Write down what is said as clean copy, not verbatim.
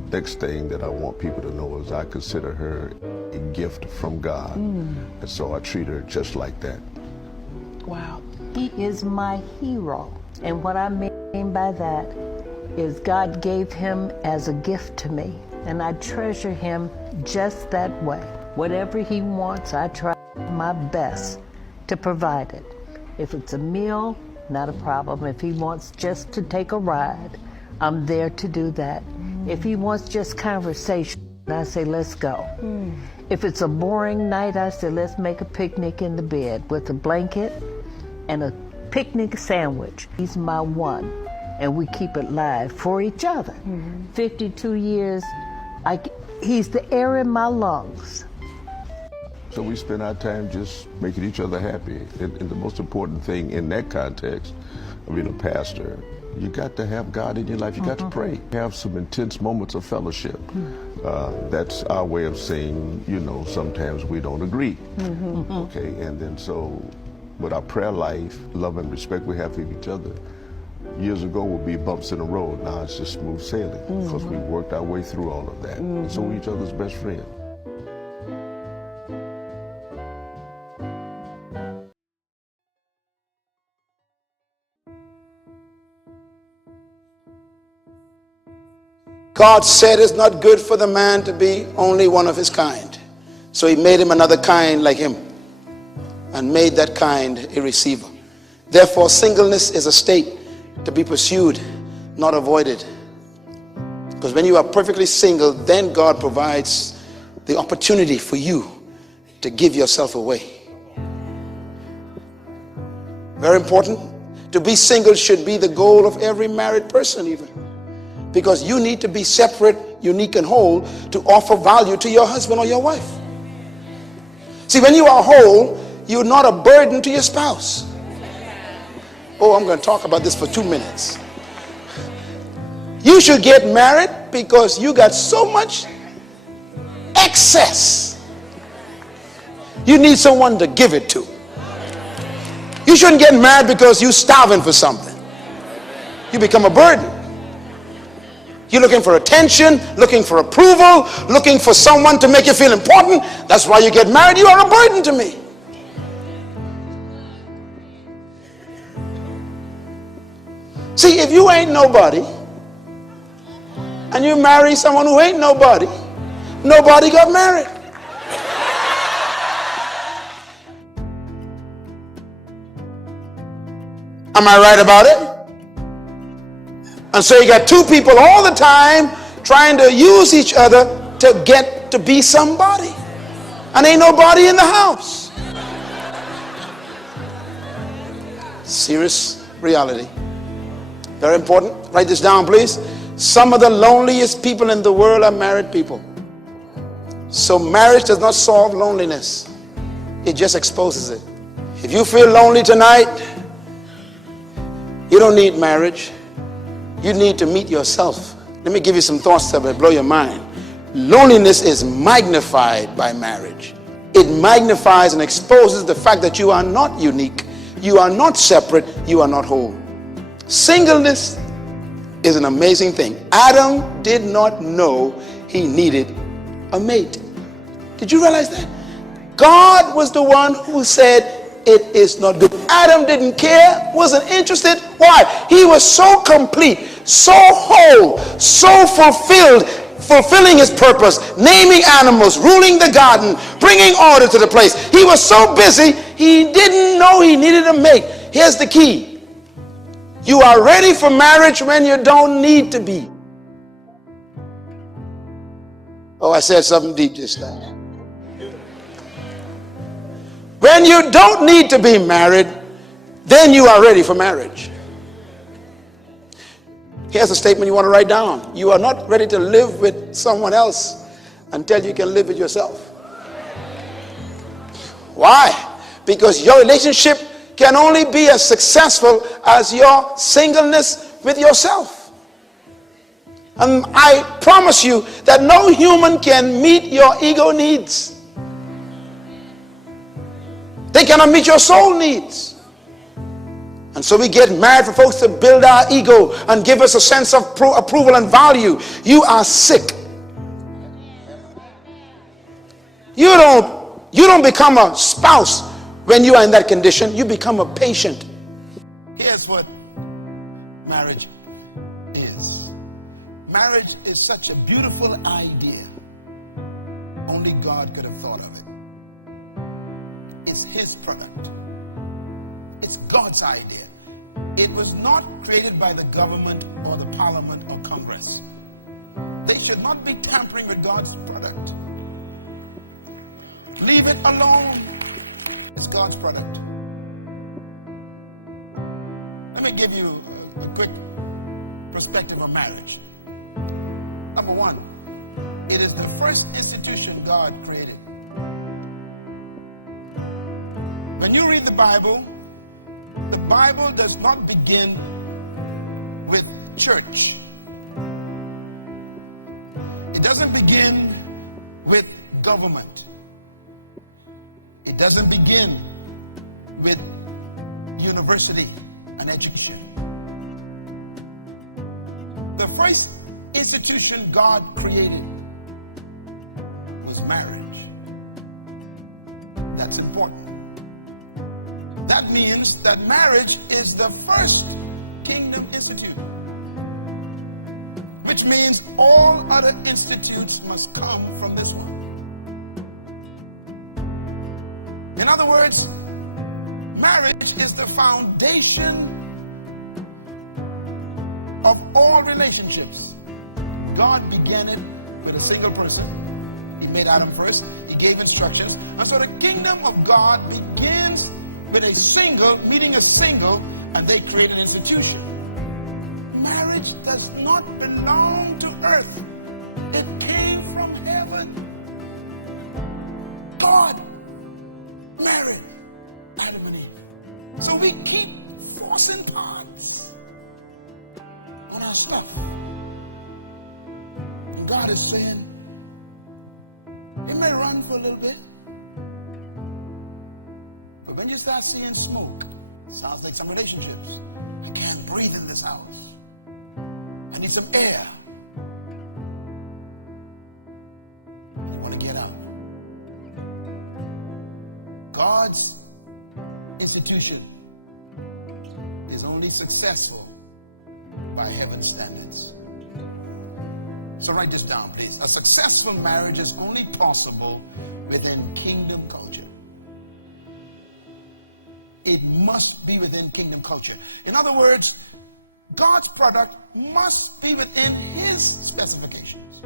the next thing that I want people to know is I consider her a gift from God. And so I treat her just like that. Wow. He is my hero. And what I mean by that is God gave him as a gift to me. And I treasure him just that way. Whatever he wants, I try my best to provide it. If it's a meal, not a problem. If he wants just to take a ride, I'm there to do that. If he wants just conversation, I say, let's go. If it's a boring night, I say, let's make a picnic in the bed with a blanket and a picnic sandwich. He's my one, and we keep it live for each other. 52 years, he's the air in my lungs. So we spend our time just making each other happy. And the most important thing in that context, of being a pastor, you got to have God in your life. You got to pray. Have some intense moments of fellowship. That's our way of saying, you know, sometimes we don't agree. Okay, and then so with our prayer life, love and respect we have for each other, years ago would be bumps in the road. Now it's just smooth sailing because we worked our way through all of that. So we're each other's best friend. God said it's not good for the man to be only one of his kind. So he made him another kind like him and made that kind a receiver. Therefore, singleness is a state to be pursued, not avoided. Because when you are perfectly single, then God provides the opportunity for you to give yourself away. Very important. To be single should be the goal of every married person even. Because you need to be separate, unique, and whole to offer value to your husband or your wife. See, when you are whole, you're not a burden to your spouse. Oh, I'm going to talk about this for 2 minutes. You should get married because you got so much excess. You need someone to give it to. You shouldn't get married because you're starving for something. You become a burden. You're looking for attention, looking for approval, looking for someone to make you feel important. That's why you get married. You are a burden to me. See, if you ain't nobody and you marry someone who ain't nobody, nobody got married. Am I right about it? And so you got two people all the time trying to use each other to get to be somebody. And ain't nobody in the house. Serious reality. Very important. Write this down, please. Some of the loneliest people in the world are married people. So marriage does not solve loneliness. It just exposes it. If you feel lonely tonight, you don't need marriage. You need to meet yourself. Let me give you some thoughts that will blow your mind. Loneliness is magnified by marriage. It magnifies and exposes the fact that you are not unique, you are not separate, you are not whole. Singleness is an amazing thing. Adam did not know he needed a mate. Did you realize that? God was the one who said, it is not good. Adam didn't care, wasn't interested. Why? He was so complete, so whole, so fulfilling his purpose, naming animals, ruling the garden, bringing order to the place. He was so busy, he didn't know he needed a mate. Here's the key. You are ready for marriage when you don't need to be. Oh, I said something deep just now. When you don't need to be married, then you are ready for marriage. Here's a statement you want to write down. You are not ready to live with someone else until you can live with yourself. Why? Because your relationship can only be as successful as your singleness with yourself. And I promise you that no human can meet your ego needs. They cannot meet your soul needs. And And so we get married for folks to build our ego and give us a sense of approval and value. You are sick. You don't become a spouse when you are in that condition. You become a patient. Here's what marriage is. Marriage is such a beautiful idea. Only God could have thought of it. It's his product. It's God's idea. It was not created by the government or the parliament or Congress. They should not be tampering with God's product. Leave it alone. It's God's product. Let me give you a quick perspective of marriage. Number one, it is the first institution God created. When you read the Bible does not begin with church. It doesn't begin with government. It doesn't begin with university and education. The first institution God created was marriage. That's important. That means that marriage is the first kingdom institute, which means all other institutes must come from this one. In other words, marriage is the foundation of all relationships. God began it with a single person. He made Adam first. He gave instructions. And so the kingdom of God begins with a single meeting a single, and they create an institution. Marriage does not belong to earth. It came from heaven. God married Adam and Eve. So we keep forcing parts on our stuff. And God is saying, it may run for a little bit, but when you start seeing smoke, it sounds like some relationships. I can't breathe in this house. I need some air. I want to get out. God's institution is only successful by heaven's standards. So write this down, please. A successful marriage is only possible within kingdom culture. It must be within kingdom culture. In other words, God's product must be within his specifications.